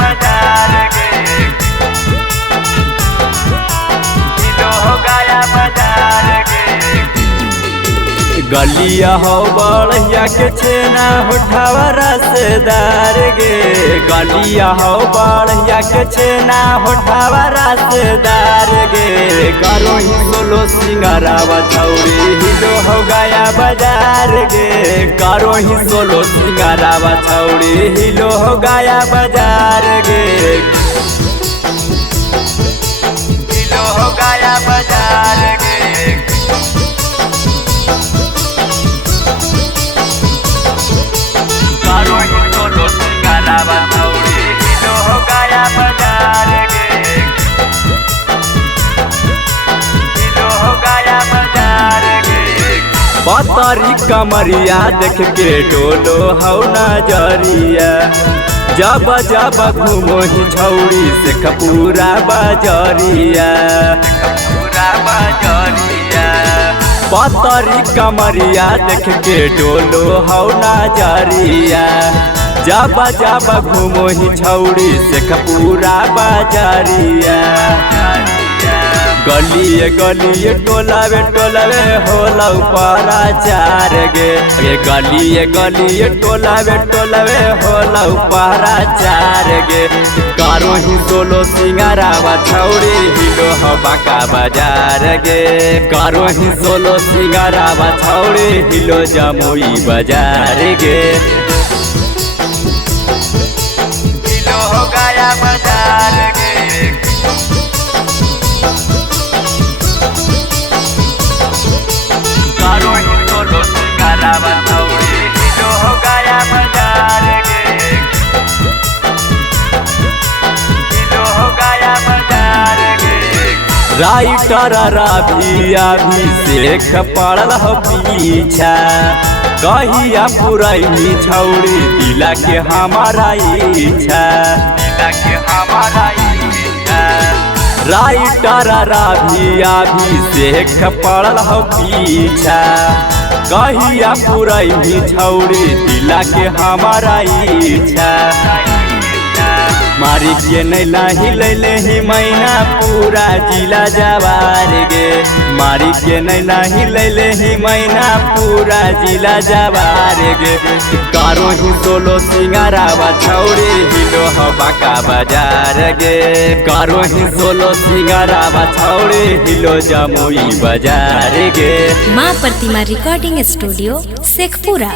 बाजार गे किलो हो गया बाजार गे। गलिया हो बढ़िया के छेना होठावा रसदार गे गलिया हो बढ़िया के छेना होठावा रसदार गे। करो ही सोलो सिंगारावा छौरी हिलो हो गया बाजार गे करो ही सोलो सिंगारावा छौरी हिलो हो गया बाजार गे हिलो हो गया बाजार गे। हिलो हो गया बाजार गे हिलो हो गया बाजार गे। पतरी कमरिया देख के डोलो हौ नजरिया जब जब घूमो ही छौरी से कपूरा बजरिया कपूरा बजरिया। पतरी कमरिया देख के डोलो हौ नजरिया जब जब घूमो ही छौरी से कपूरा बाजारिया। गलिए गलिए टोलावे टोलावे होला ऊपरा चार गे गलिए गलिए टोलावे टोलावे होला ऊपरा चार गे। करो ही सोलो सिंगारावा छौरी हिलो हो बाका बाजार गे करो ही सोलो सिंगारावा छौरी हिलो जमुई बाजार गे हिलो हो गया बाजार गे। करो ही सोलो सिंगारावा छौरी हिलो हो गया बाजार गे हिलो हो गया बाजार गे। राइटर राभिया अभिषेक पड़ल हो पीछा कहिया पुरैनी छौरी दिला के हमारा इच्छा दिला के हमारा इच्छा। राइटर राभिया अभिषेक पड़ल हो पीछा कहिया पुरैनी छौरी दिला के हमारा इच्छा। मारी के नैला हिलैले ही मैना पूरा जिला जवार गे मारी के नैला हिलैले ही मैना पूरा जिला जवार गे। करो ही सोलो सिंगारावा छौरी हिलो हो बाका बाजार गे करो ही सोलो सिंगारावा छौरी हिलो जमुई बाजार गे। माँ प्रतिमा रिकॉर्डिंग स्टूडियो शेखपुरा।